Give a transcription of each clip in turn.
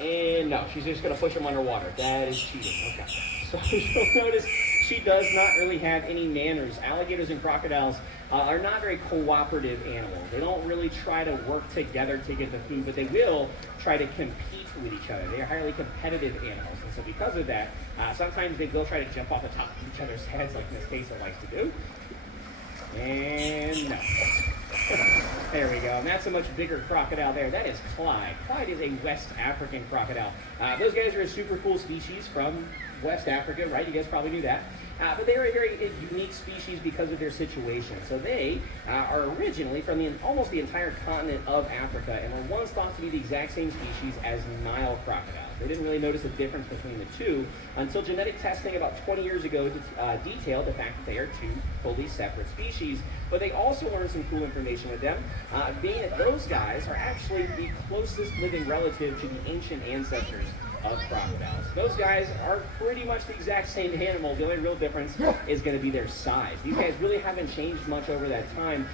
And no, she's just going to push him underwater. That is cheating. Okay. So you'll notice she does not really have any manners. Alligators and crocodiles are not very cooperative animals. They don't really try to work together to get the food, but they will try to compete with each other. They are highly competitive animals. And so because of that, sometimes they will try to jump off the top of each other's heads like Miss Tesa likes to do. And no. There we go. And that's a much bigger crocodile there. That is Clyde. Clyde is a West African crocodile. Those guys are a super cool species from West Africa, right? You guys probably knew that. But they are a very unique species because of their situation. So they are originally from almost the entire continent of Africa and were once thought to be the exact same species as Nile crocodiles. They didn't really notice a difference between the two until genetic testing about 20 years ago detailed the fact that they are two fully separate species. But they also learned some cool information with them, being that those guys are actually the closest living relative to the ancient ancestors of crocodiles. Those guys are pretty much the exact same animal. The only real difference is going to be their size. These guys really haven't changed much over that time,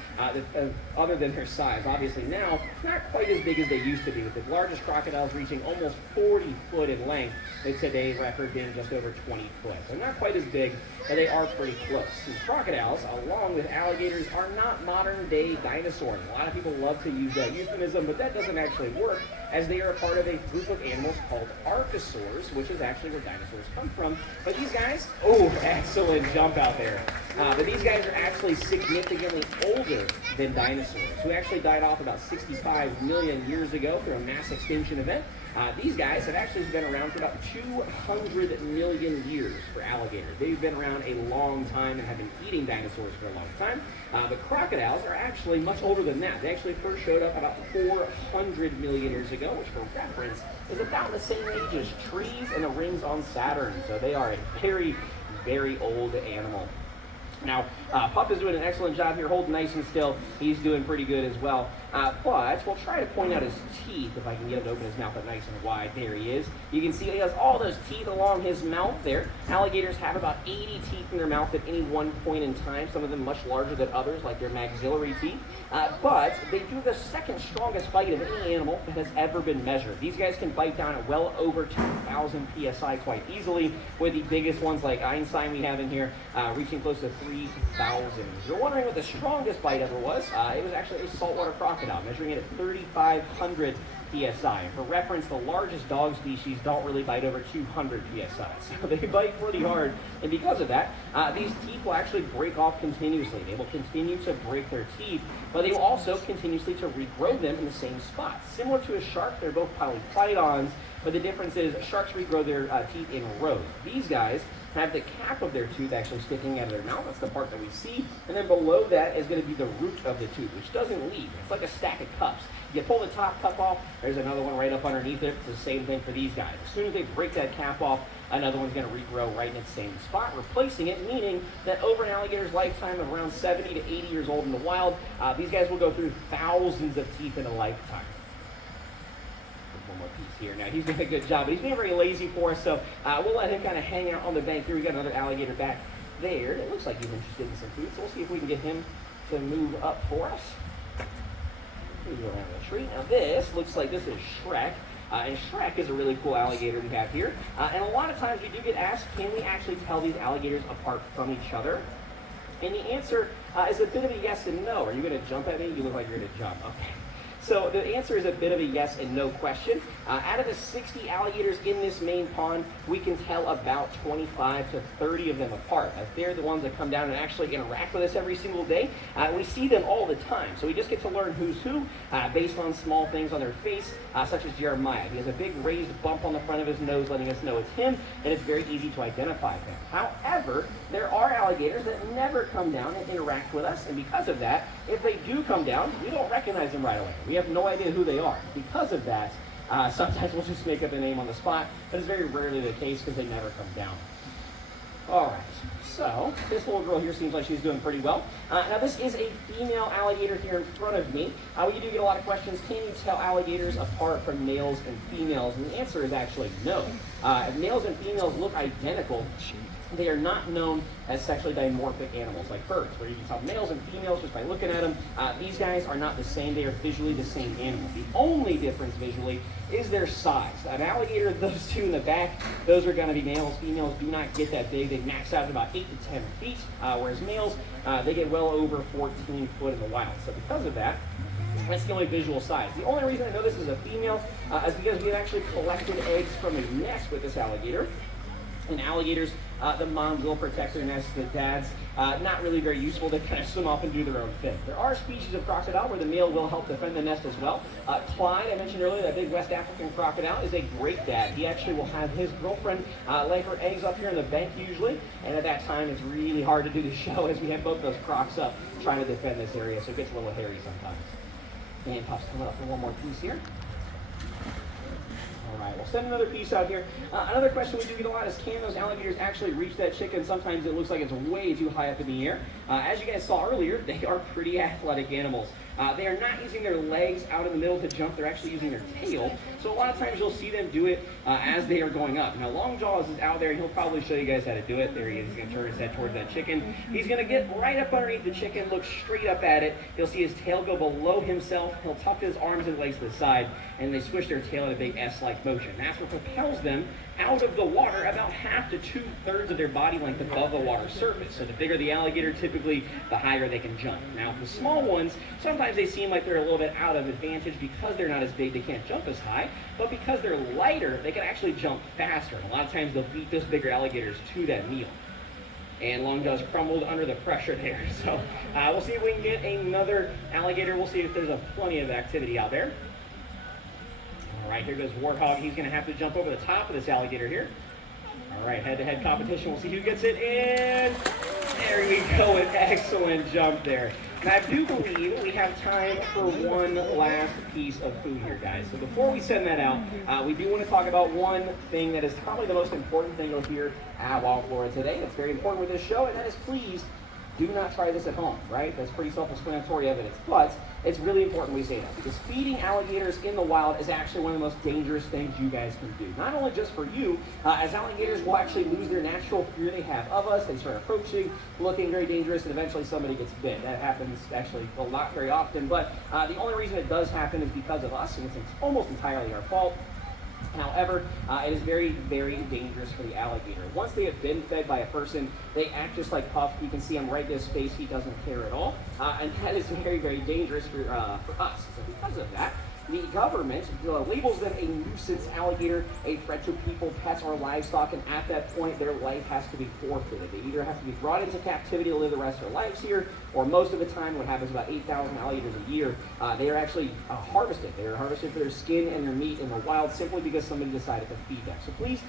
other than their size. Obviously now, not quite as big as they used to be, with the largest crocodiles reaching almost 40 foot in length, with today's record being just over 20 foot. So not quite as big, but they are pretty close. And crocodiles, along with alligators, are not modern day dinosaurs. A lot of people love to use that euphemism, but that doesn't actually work, as they are a part of a group of animals called archosaurs, which is actually where dinosaurs come from. But these guys, excellent jump out there. But these guys are actually significantly older than dinosaurs, who actually died off about 65 million years ago through a mass extinction event. These guys have actually been around for about 200 million years for alligators. They've been around a long time and have been eating dinosaurs for a long time. But crocodiles are actually much older than that. They actually first showed up about 400 million years ago, which for reference is about the same age as trees and the rings on Saturn. So they are a very, very old animal. Now, Pup is doing an excellent job here, holding nice and still. He's doing pretty good as well. But we'll try to point out his teeth, if I can get him to open his mouth up nice and wide. There he is. You can see he has all those teeth along his mouth there. Alligators have about 80 teeth in their mouth at any one point in time, some of them much larger than others, like their maxillary teeth. But they do the second strongest bite of any animal that has ever been measured. These guys can bite down at well over 2,000 psi quite easily, with the biggest ones like Einstein we have in here reaching close to 3,000. If you're wondering what the strongest bite ever was, it was actually a saltwater crocodile, measuring it at 3,500 psi. And for reference, the largest dog species don't really bite over 200 psi, so they bite pretty hard. And because of that, these teeth will actually break off continuously. They will continue to break their teeth, but they will also continuously to regrow them in the same spot. Similar to a shark, they're both polyphytons, but the difference is sharks regrow their teeth in rows. These guys have the cap of their tooth actually sticking out of their mouth. That's the part that we see. And then below that is going to be the root of the tooth, which doesn't leave. It's like a stack of cups. You pull the top cup off, there's another one right up underneath it. It's the same thing for these guys. As soon as they break that cap off, another one's going to regrow right in its same spot, replacing it, meaning that over an alligator's lifetime of around 70 to 80 years old in the wild, these guys will go through thousands of teeth in a lifetime. One more piece here. Now, he's doing a good job, but he's being very lazy for us, so we'll let him kind of hang out on the bank here. We got another alligator back there. It looks like he's interested in some food, so we'll see if we can get him to move up for us. He's around the tree. Now, this looks like this is Shrek. And Shrek is a really cool alligator we have here. And a lot of times we do get asked, can we actually tell these alligators apart from each other? And the answer is a bit of a yes and no. Are you going to jump at me? You look like you're going to jump. Okay. So the answer is a bit of a yes and no question. Out of the 60 alligators in this main pond, we can tell about 25 to 30 of them apart, as they're the ones that come down and actually interact with us every single day. We see them all the time, so we just get to learn who's who based on small things on their face, such as Jeremiah. He has a big raised bump on the front of his nose, letting us know it's him, and it's very easy to identify him. However, there are alligators that never come down and interact with us, and because of that, if they do come down, we don't recognize them right away. We have no idea who they are. Because of that, sometimes we'll just make up a name on the spot, but it's very rarely the case because they never come down. All right, so this little girl here seems like she's doing pretty well. Now, this is a female alligator here in front of me. We do get a lot of questions. Can you tell alligators apart from males and females? And the answer is actually no. Males and females look identical. They are not known as sexually dimorphic animals like birds, where you can tell males and females just by looking at them. These guys are not the same. They are visually the same animal. The only difference visually is their size. An alligator, those two in the back, those are going to be males. Females do not get that big. They max out at about 8 to 10 feet, whereas males, they get well over 14 foot in the wild. So because of that, that's the only visual size. The only reason I know this is a female is because we have actually collected eggs from a nest with this alligator. And alligators, the moms will protect their nests, the dads, not really very useful. They kind of swim off and do their own thing. There are species of crocodile where the male will help defend the nest as well. Clyde, I mentioned earlier, that big West African crocodile, is a great dad. He actually will have his girlfriend lay her eggs up here in the bank usually, and at that time it's really hard to do the show as we have both those crocs up trying to defend this area, so it gets a little hairy sometimes. And Puff's coming up for one more piece here. All right, we'll send another piece out here. Another question we do get a lot is, can those alligators actually reach that chicken? Sometimes it looks like it's way too high up in the air. As you guys saw earlier, they are pretty athletic animals. They are not using their legs out in the middle to jump. They're actually using their tail. So a lot of times you'll see them do it as they are going up. Now, Long Jaws is out there, and he'll probably show you guys how to do it. There he is. He's going to turn his head towards that chicken. He's going to get right up underneath the chicken, look straight up at it. You'll see his tail go below himself. He'll tuck his arms and legs to the side, and they squish their tail in a big S-like motion. That's what propels them out of the water about half to 2/3 of their body length above the water surface. So the bigger the alligator, typically the higher they can jump. Now, the small ones, sometimes they seem like they're a little bit out of advantage because they're not as big, they can't jump as high, but because they're lighter, they can actually jump faster. And a lot of times they'll beat those bigger alligators to that meal. And Long Jaws crumbled under the pressure there. So we'll see if we can get another alligator. We'll see if there's plenty of activity out there. All right, here goes Warthog. He's going to have to jump over the top of this alligator here. All right, head-to-head competition. We'll see who gets it in. There we go, an excellent jump there. And I do believe we have time for one last piece of food here, guys. So before we send that out, we do want to talk about one thing that is probably the most important thing you'll hear at Wild Florida today. It's very important with this show, and that is, please do not try this at home, right? That's pretty self-explanatory evidence. But it's really important we say that, because feeding alligators in the wild is actually one of the most dangerous things you guys can do. Not only just for you, as alligators will actually lose their natural fear they have of us. They start approaching, looking very dangerous, and eventually somebody gets bit. That happens actually a lot, very often. But the only reason it does happen is because of us, and it's almost entirely our fault. However, it is very, very dangerous for the alligator. Once they have been fed by a person, they act just like Puff. You can see him right in his face. He doesn't care at all. And that is very, very dangerous for us. So because of that, the government labels them a nuisance alligator, a threat to people, pets, or livestock, and at that point, their life has to be forfeited. They either have to be brought into captivity to live the rest of their lives here, or most of the time, what happens about 8,000 alligators a year, they are actually harvested. They are harvested for their skin and their meat in the wild simply because somebody decided to feed them. So please,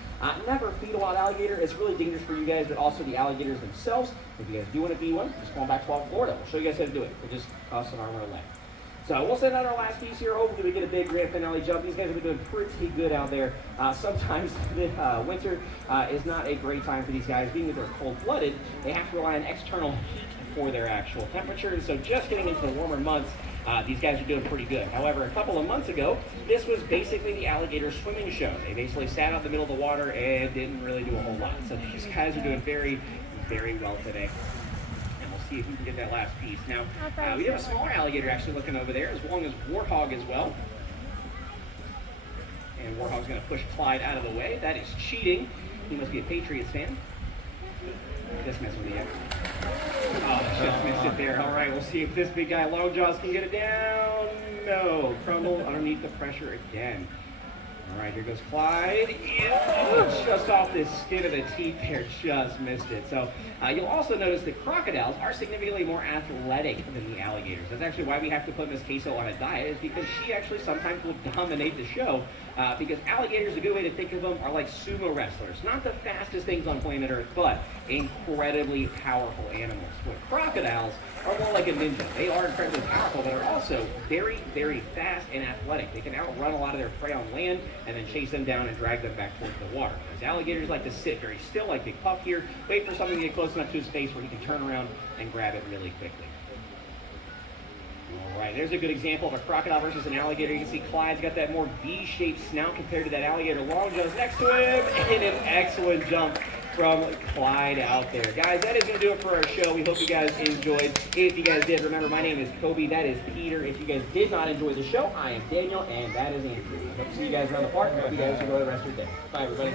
never feed a wild alligator. It's really dangerous for you guys, but also the alligators themselves. If you guys do want to feed one, just come back to Wild Florida. We'll show you guys how to do it. It just costs an arm or a leg. So we'll send out our last piece here. Hopefully we get a big grand finale jump. These guys have been doing pretty good out there. Sometimes the winter is not a great time for these guys. Being that they're cold-blooded, they have to rely on external heat for their actual temperature. And so just getting into the warmer months, these guys are doing pretty good. However, a couple of months ago, this was basically the alligator swimming show. They basically sat out in the middle of the water and didn't really do a whole lot. So these guys are doing very, very well today. See if we can get that last piece. Now, we have a smaller alligator actually looking over there, as long as Warthog as well. And Warthog's going to push Clyde out of the way. That is cheating. He must be a Patriots fan. Just messing with you. Oh, just missed it there. All right, we'll see if this big guy, Long Jaws, can get it down. No, crumbled underneath the pressure again. All right, here goes Clyde. Yeah, just off the skin of the teeth there, just missed it. So you'll also notice that crocodiles are significantly more athletic than the alligators. That's actually why we have to put Miss Queso on a diet, is because she actually sometimes will dominate the show. Because alligators, a good way to think of them, are like sumo wrestlers. Not the fastest things on planet Earth, but incredibly powerful animals. Where crocodiles are more like a ninja. They are incredibly powerful, but are also very, very fast and athletic. They can outrun a lot of their prey on land and then chase them down and drag them back towards the water. As alligators like to sit very still, like Big Puff here, wait for something to get close enough to his face where he can turn around and grab it really quickly. All right, there's a good example of a crocodile versus an alligator. You can see Clyde's got that more V-shaped snout compared to that alligator. Long Jaws next to him, and an excellent jump. from Clyde out there. Guys, that is going to do it for our show. We hope you guys enjoyed. If you guys did, remember, my name is Coby. That is Peter. If you guys did not enjoy the show, I am Daniel, and that is Andrew. Hope to see you guys around the park. Hope you guys enjoy the rest of your day. Bye, everybody.